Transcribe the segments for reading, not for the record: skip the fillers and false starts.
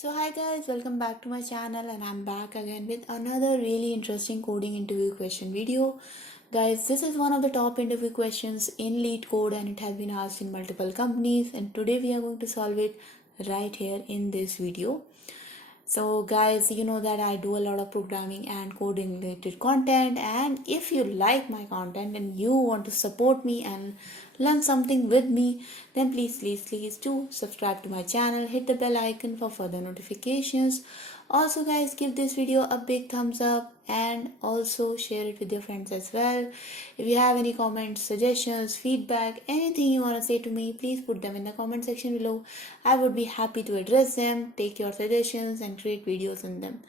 So hi guys, welcome back to my channel and I'm back again with another really interesting coding interview question video. Guys, this is one of the top interview questions in Leetcode and it has been asked in multiple companies, and today we are going to solve it right here in this video. So guys, you know that I do a lot of programming and coding related content, and if you like my content and you want to support me and learn something with me, then please do subscribe to my channel, hit the bell icon for further notifications. Also guys, give this video a big thumbs up and also share it with your friends as well. If you have any comments, suggestions, feedback, anything you want to say to me, please put them in the comment section below. I would be happy to address them, take your suggestions and create videos on them.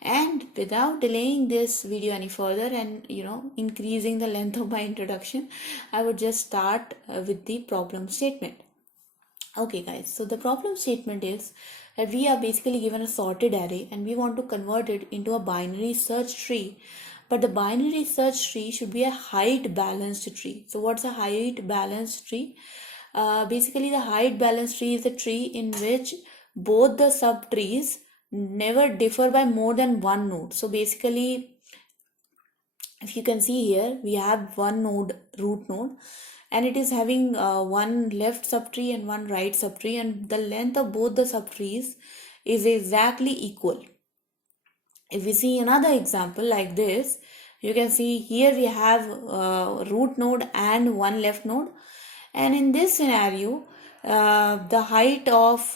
And without delaying this video any further and increasing the length of my introduction, I would just start with the problem statement. Okay guys, so the problem statement is that we are basically given a sorted array and we want to convert it into a binary search tree, but the binary search tree should be a height balanced tree. So what's a height balanced tree? Basically the height balanced tree is a tree in which both the subtrees never differ by more than one node. So basically, if you can see here, we have one node, root node, and it is having one left subtree and one right subtree, and the length of both the subtrees is exactly equal. If we see another example like this, you can see here we have root node and one left node, and in this scenario the height of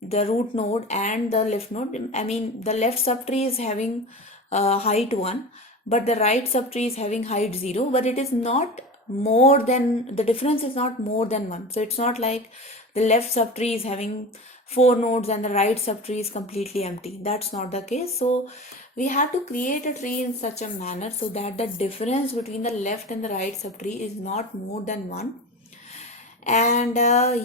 the root node and the left node, the left subtree is having height 1, but the right subtree is having height 0, but it is not more than, the difference is not more than 1. So it's not like the left subtree is having 4 nodes and the right subtree is completely empty. That's not the case. So we have to create a tree in such a manner so that the difference between the left and the right subtree is not more than 1. And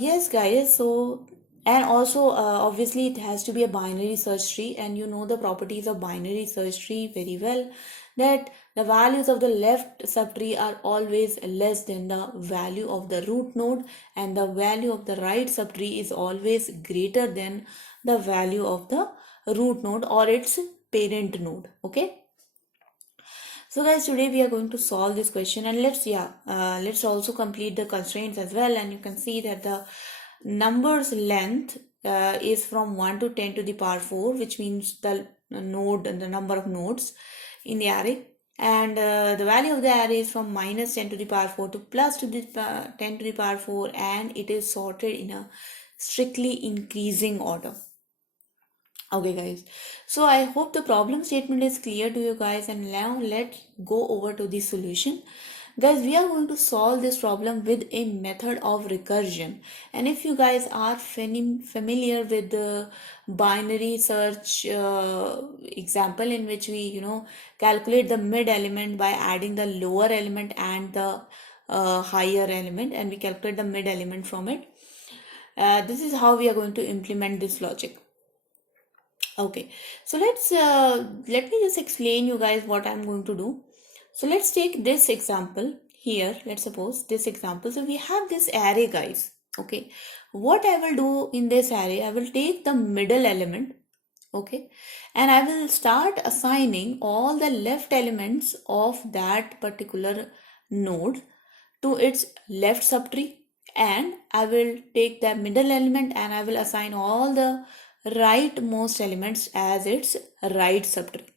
yes guys, so and also obviously it has to be a binary search tree, and you know the properties of binary search tree very well, that the values of the left subtree are always less than the value of the root node, and the value of the right subtree is always greater than the value of the root node or its parent node. Okay, so guys, today we are going to solve this question, and let's also complete the constraints as well. And you can see that the number's length is from 1 to 10 to the power 4, which means the node and the number of nodes in the array. And the value of the array is from minus 10 to the power 4 to plus to the 10 to the power 4, and it is sorted in a strictly increasing order. Okay guys, so I hope the problem statement is clear to you guys, and now let's go over to the solution. Guys, we are going to solve this problem with a method of recursion, and if you guys are familiar with the binary search example in which we calculate the mid element by adding the lower element and the higher element, and we calculate the mid element from it, this is how we are going to implement this logic. Okay, so let me just explain you guys what I'm going to do. So let's take this example here. Let's suppose this example. So we have this array, guys. Okay, what I will do in this array, I will take the middle element. Okay, and I will start assigning all the left elements of that particular node to its left subtree, and I will take the middle element and I will assign all the rightmost elements as its right subtree.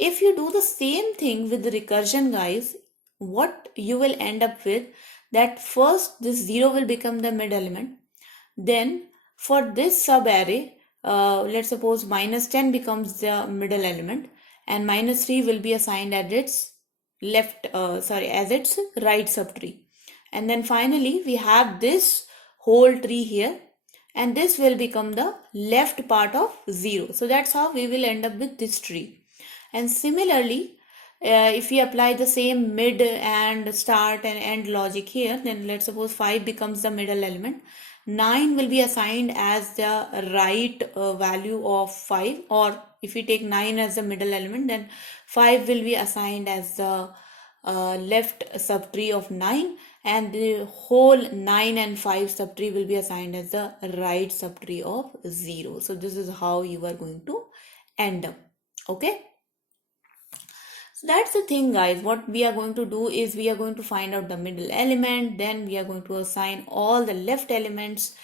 If you do the same thing with the recursion, guys, what you will end up with, that first this 0 will become the mid element, then for this sub array, let's suppose minus 10 becomes the middle element, and minus 3 will be assigned as its as its right subtree. And then finally we have this whole tree here, and this will become the left part of 0. So that's how we will end up with this tree. And similarly, if we apply the same mid and start and end logic here, then let's suppose 5 becomes the middle element, 9 will be assigned as the right value of 5, or if we take 9 as the middle element, then 5 will be assigned as the left subtree of 9, and the whole 9 and 5 subtree will be assigned as the right subtree of 0. So this is how you are going to end up. Okay, so that's the thing, guys. What we are going to do is we are going to find out the middle element, then we are going to assign all the left elements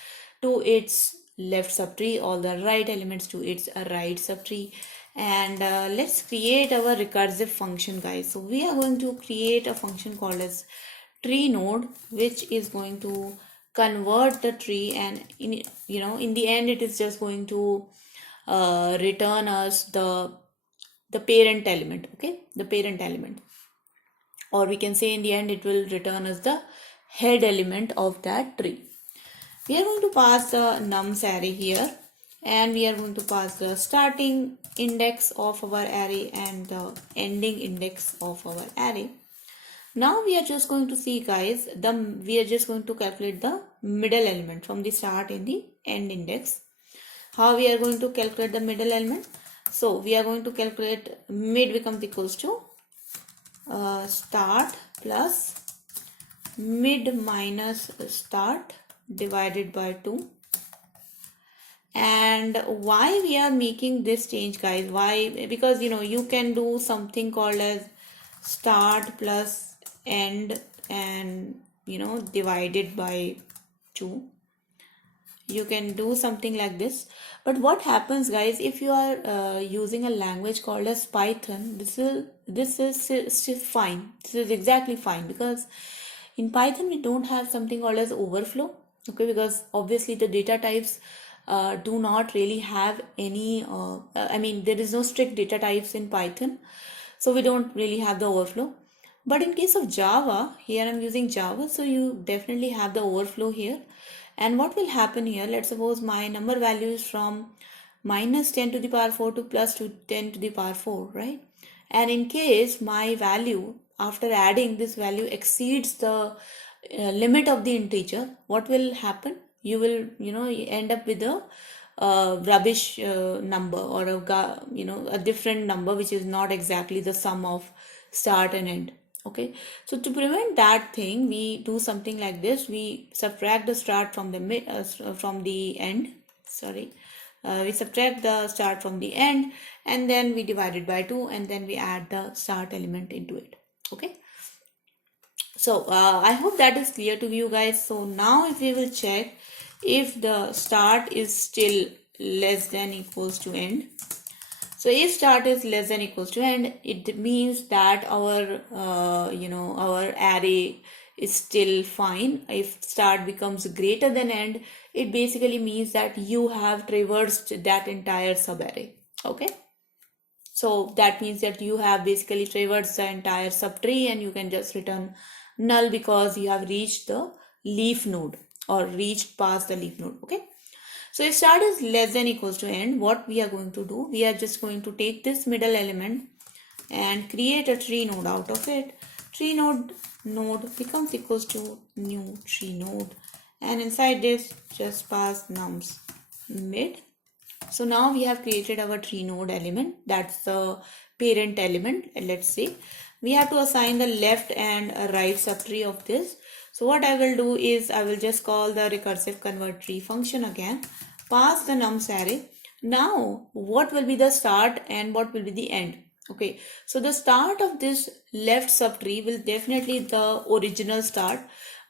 to its left subtree, all the right elements to its right subtree. And let's create our recursive function, guys. So we are going to create a function called as tree node, which is going to convert the tree, and in the end it is just going to return us the parent element. Okay, the parent element, or we can say in the end it will return us the head element of that tree. We are going to pass the nums array here, and we are going to pass the starting index of our array and the ending index of our array. Now we are just going to see, guys, we are just going to calculate the middle element from the start in the end index. How we are going to calculate the middle element? So we are going to calculate mid becomes equals to start plus mid minus start divided by 2. And why we are making this change, guys? Why? Because you can do something called as start plus end and divided by 2. You can do something like this. But what happens, guys, if you are using a language called as Python, this is fine. This is exactly fine, because in Python we don't have something called as overflow. Okay, because obviously the data types do not really have any there is no strict data types in Python, so we don't really have the overflow. But in case of Java, here I'm using Java, so you definitely have the overflow here. And what will happen here, let's suppose my number value is from minus 10 to the power 4 to plus 10 to the power 4, right? And in case my value, after adding, this value exceeds the limit of the integer, what will happen? You will end up with a rubbish number, or a different number which is not exactly the sum of start and end. Okay, so to prevent that thing, we do something like this. We subtract the start from the end. We subtract the start from the end, and then we divide it by 2, and then we add the start element into it. Okay, so I hope that is clear to you, guys. So now if we will check if the start is still less than equals to end. So if start is less than equals to end, it means that our our array is still fine. If start becomes greater than end, it basically means that you have traversed that entire subarray. Okay, so that means that you have basically traversed the entire subtree, and you can just return null because you have reached the leaf node, or reached past the leaf node. Okay, so if start is less than equals to end, what we are going to do, we are just going to take this middle element and create a tree node out of it. Tree node becomes equals to new tree node, and inside this just pass nums mid. So now we have created our tree node element, that's the parent element. And let's say we have to assign the left and right subtree of this. So what I will do is I will just call the recursive convert tree function again, pass the nums array. Now what will be the start and what will be the end? Okay, so the start of this left subtree will definitely the original start,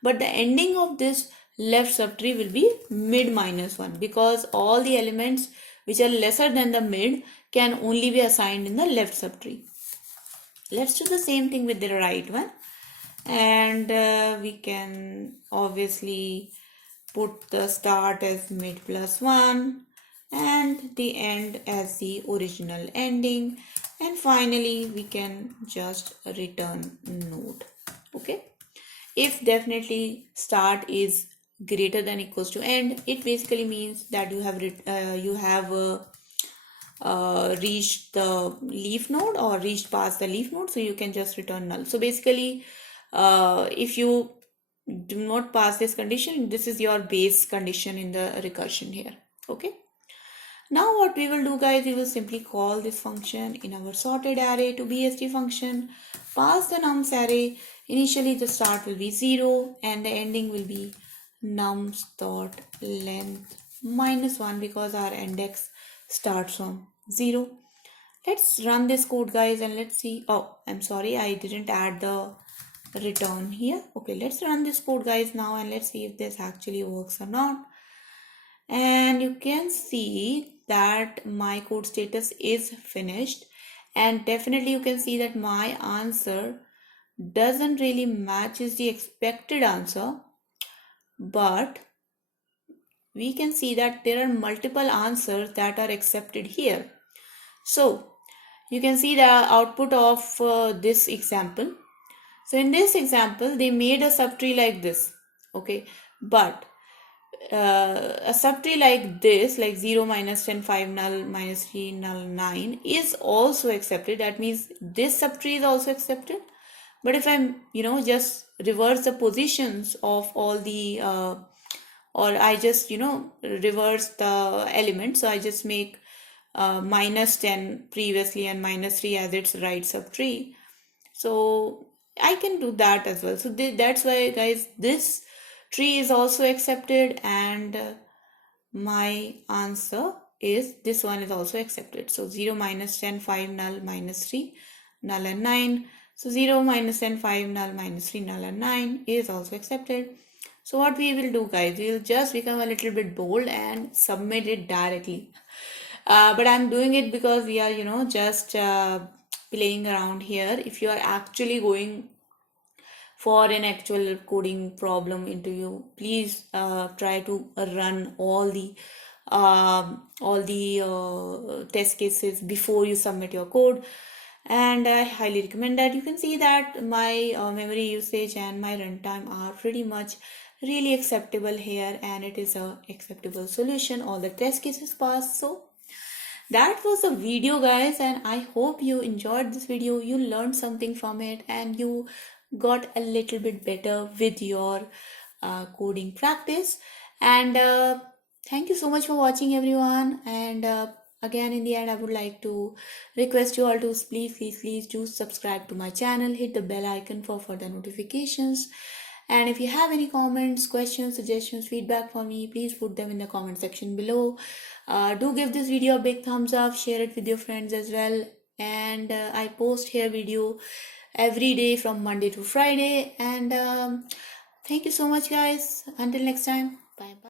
but the ending of this left subtree will be mid minus 1, because all the elements which are lesser than the mid can only be assigned in the left subtree. Let's do the same thing with the right one, and we can obviously put the start as mid plus 1 and the end as the original ending, and finally we can just return node. Okay, if definitely start is greater than equals to end, it basically means that you have reached the leaf node or reached past the leaf node, so you can just return null. So basically if you do not pass this condition, this is your base condition in the recursion here. Okay, Now what we will do, guys, we will simply call this function in our sorted array to bst function, pass the nums array. Initially the start will be 0 and the ending will be nums dot length -1 because our index starts from 0. Let's run this code, guys, and let's see. Oh, I'm sorry, I didn't add the return here. Okay, let's run this code, guys, now, and let's see if this actually works or not. And you can see that my code status is finished, and definitely you can see that my answer doesn't really matches the expected answer, but we can see that there are multiple answers that are accepted here. So you can see the output of this example. So in this example, they made a subtree like this, okay, but a subtree like this, like 0, -10, 5, null, -3, null, 9 is also accepted. That means this subtree is also accepted. But if I'm, just reverse the positions of all the, or I just, reverse the elements. So I just make -10 previously and -3 as its right subtree. So I can do that as well. So that's why, guys, this tree is also accepted, and my answer is this one is also accepted. So 0, -10, 5, null, -3, null and 9. So 0, -10, 5, null, -3, null and 9 is also accepted. So what we will do, guys, we will just become a little bit bold and submit it directly. But I'm doing it because we are, just playing around here. If you are actually going for an actual coding problem interview, please try to run all the test cases before you submit your code. And I highly recommend that. You can see that my memory usage and my runtime are pretty much really acceptable here, and it is a acceptable solution. All the test cases pass. So that was the video, guys, and I hope you enjoyed this video. You learned something from it, and you got a little bit better with your coding practice. And thank you so much for watching, everyone. And again, in the end, I would like to request you all to please do subscribe to my channel, hit the bell icon for further notifications. And if you have any comments, questions, suggestions, feedback for me, please put them in the comment section below. Do give this video a big thumbs up, share it with your friends as well. And I post here video every day from Monday to Friday. And thank you so much, guys. Until next time, bye bye.